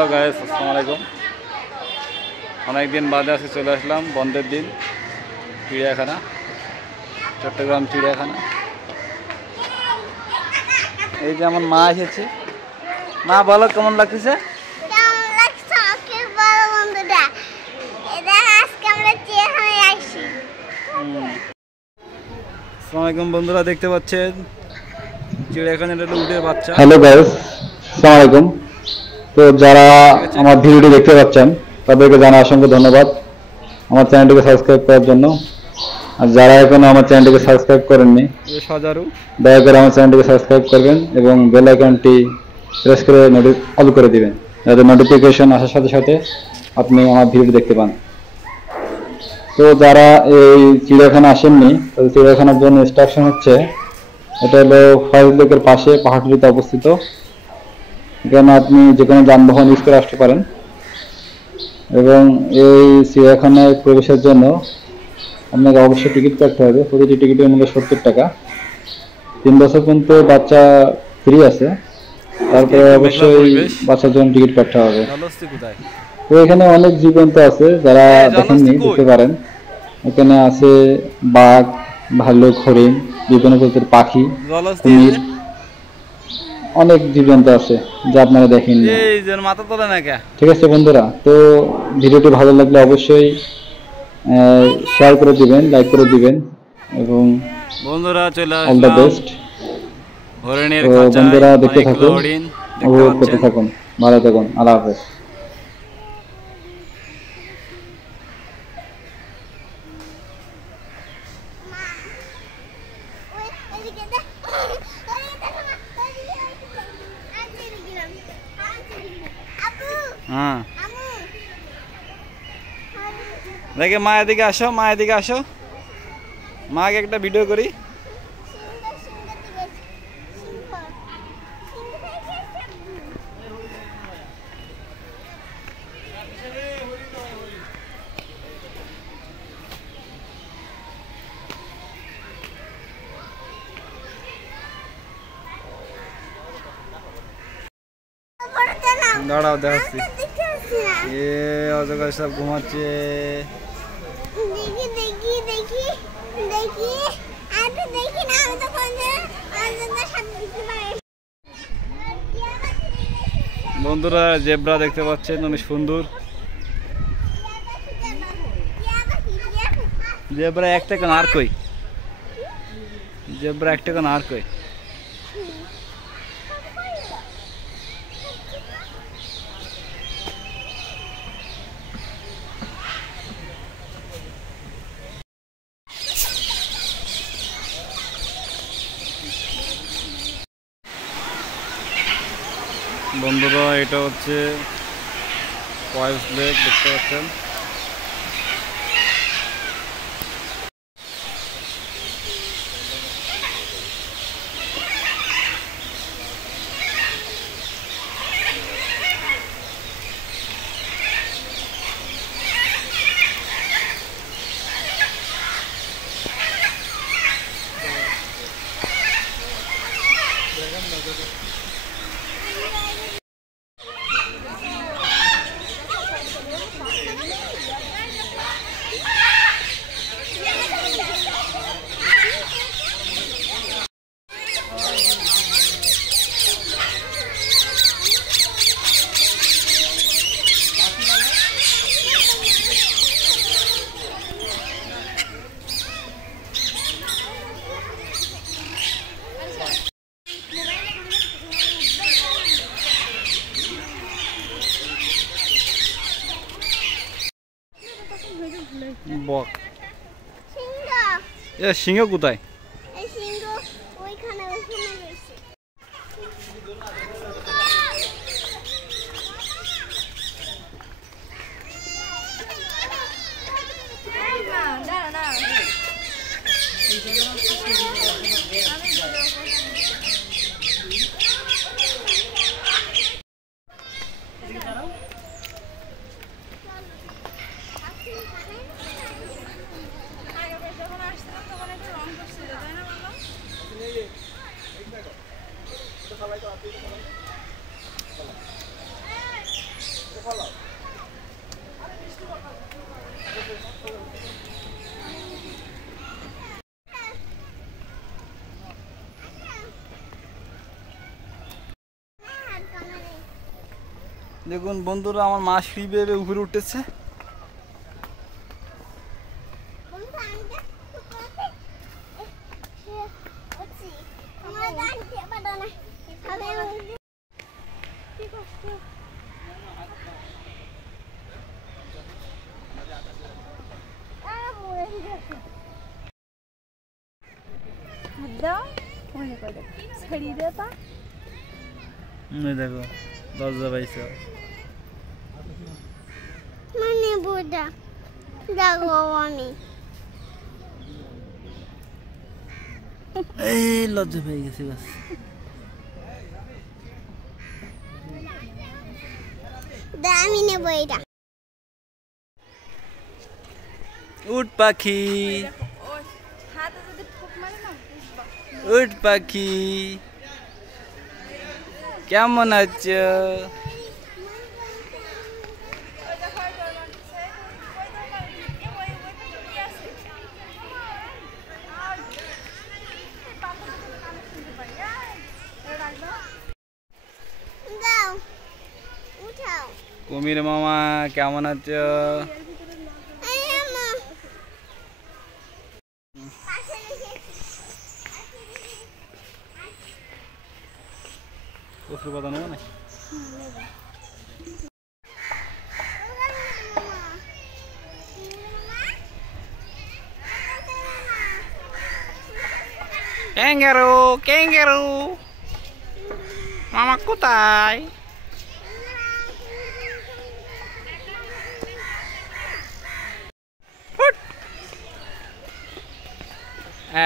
Hello guys, আসসালামু আলাইকুম। অনেকদিন বাদে আজকে চলে আসলাম বন্ধের দিন চিড়িয়াখানা, চট্টগ্রাম চিড়িয়াখানা। এই যে আমার মা এসেছে। মা বলো কেমন লাগতেছে? আসসালামু আলাইকুম বন্ধুরা, দেখতে পাচ্ছেন চিড়িয়াখানার একটা উটের বাচ্চা। হ্যালো গাইস, আসসালামু আলাইকুম। তো যারা আমার ভিডিওটি দেখতে পাচ্ছেন তাদেরকে জানাই অসংখ্য ধন্যবাদ আমার চ্যানেলটিকে সাবস্ক্রাইব করার জন্য। আর যারা এখনো আমার চ্যানেলটিকে সাবস্ক্রাইব করেননি দয়া করে আমার চ্যানেলটিকে সাবস্ক্রাইব করবেন এবং বেল আইকনটি প্রেস করে অল করে দিবেন, যাতে নোটিফিকেশন আসার সাথে সাথে আপনি আমার ভিডিও দেখতে পান। তো যারা এই চিড়িয়াখানা আসেননি তাদের চিড়িয়াখানার জন্য ইনস্ট্রাকশন হচ্ছে, এটা হলো ফয়েজ লেকের পাশে পাহাড়টিতে অবস্থিত। এখানে আপনি যে কোনো যানবাহন ইউজ করে আসতে পারেন এবং এই চিড়িয়াখানায় প্রবেশের জন্য আপনাকে অবশ্যই টিকিট কাটতে হবে। প্রতিটি টিকিটের মূল্য 70 টাকা। 3 বছর পর্যন্ত বাচ্চা ফ্রি আছে, তারপরে অবশ্যই বাচ্চার জন্য টিকিট কাটতে হবে। তো এখানে অনেক জীবজন্তু আছে, যারা দেখেননি দেখতে পারেন। এখানে আছে বাঘ, ভাল্লুক, হরিণ, বিভিন্ন প্রজাতির পাখি, কুমির, অনেক জীবজন্তু আছে যা আপনারা দেখেননি। ঠিক আছে বন্ধুরা, তো ভিডিওটি ভালো লাগলে অবশ্যই শেয়ার করে দিবেন, লাইক করে দিবেন এবং বন্ধুরা চলে অল দ্য বেস্ট। বন্ধুরা দেখতে থাকুন, উপভোগ করতে থাকুন, ভালো থাকুন। আল্লাহ হাফেজ। হ্যাঁ দেখে মা এদিকে আসো, মা এদিকে আসো, মাকে একটা ভিডিও করি। দাঁড়াও দেখাচ্ছি। এ অজগর সব ঘুমাচ্ছে। বন্ধুরা জেব্রা দেখতে পাচ্ছেন, অনেক সুন্দর। জেব্রা একটা কেন আর কই, জেব্রা একটা কেন আর কই। বন্ধুরা এটা হচ্ছে ফয়েজ লেক, দেখতে পাচ্ছেন। বক সিংহ কোথায়? দেখুন বন্ধুরা, আমার মা সিঁড়ি বেয়ে উপরে উঠতেছে। দেখো দরজা পাইছো মানে বুড়া দেখো আমি এই লজ্জা পেয়ে গেছি বাস। আমি নেব এটা। উট পাখি, উট পাখি কেমন আছো? দাও উঠাও। কুমির মামা কেমন আছো? এই আম্মা পাশে রেখে কচুর পাতা নেবো না? ক্যাঙ্গারু, ক্যাঙ্গারু মামা কোথায়?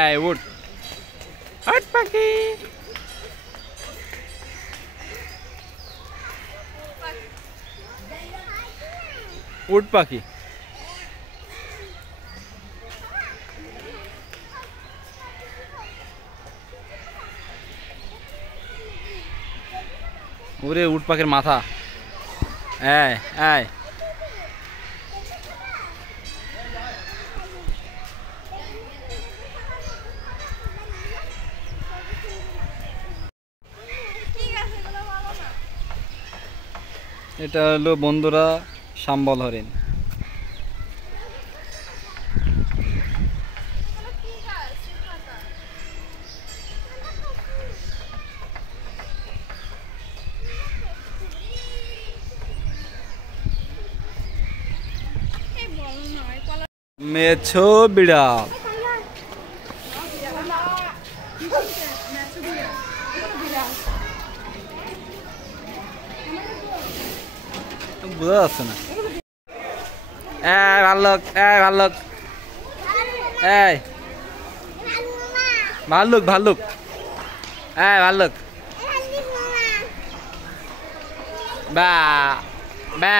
এই উঠ, উঠ পাখি। উট পাখি ওরে উট পাখির মাথা। এই এই এটা হলো বন্ধুরা সাম্বল হরিণ। মেছো বিড়াল, বোঝা যাচ্ছে না। ভাল্লুক, ভাল্লুক, এই ভাল্লুক, ভাল্লুক, ভাল্লুক, বা বা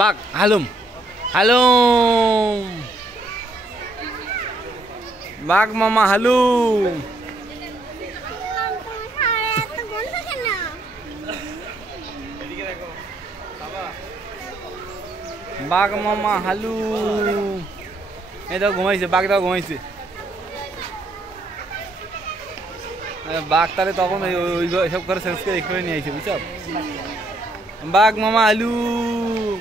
বাঘ, হালুম, হালুম, বাঘ মামা হালুম। বাঘ মামা হালুম। এটাও ঘুমাইছে, বাঘটাও ঘুমাইছে। বাঘ তাহলে তখন ওই সব করে সেন্স করে এখানে নিয়ে আইছে, বুঝছো? বাঘ মামা হালুম।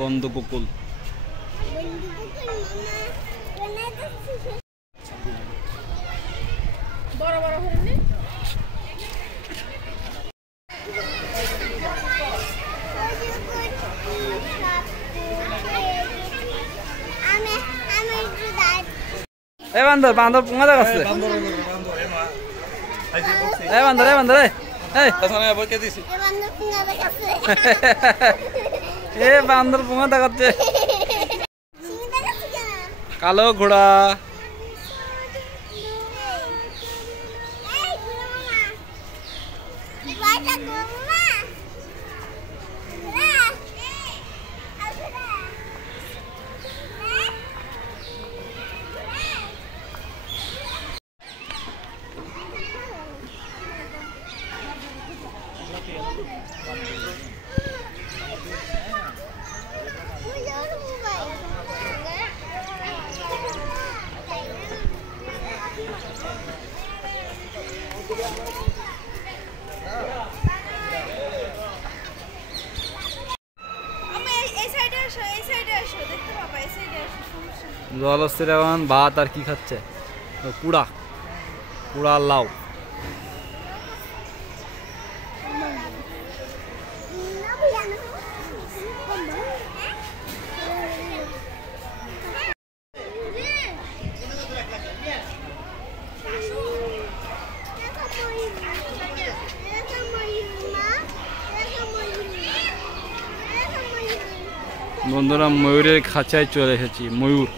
গন্ধ বকুল। এই বান্দর বান্দর পুঙা দেখাচ্ছে এই বান্দর এই বান্দর এই এবার নতুন দেখাচ্ছে এ বান্দর পুঙা দেখাচ্ছে সিং দেখাচ্ছে কেন কালো ঘোড়া এই গুলো মামা বাইটা গুলো মামা জলস্থির এখন ভাত আর কি খাচ্ছে কুড়া কুড়া লাউ বন্ধুরা ময়ূরের খাঁচায় চলে এসেছি ময়ূর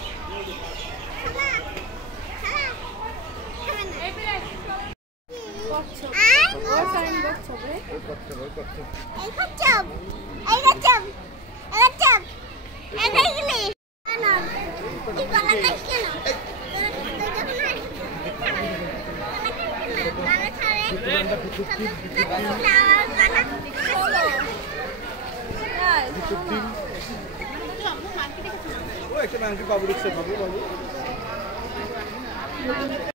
একটা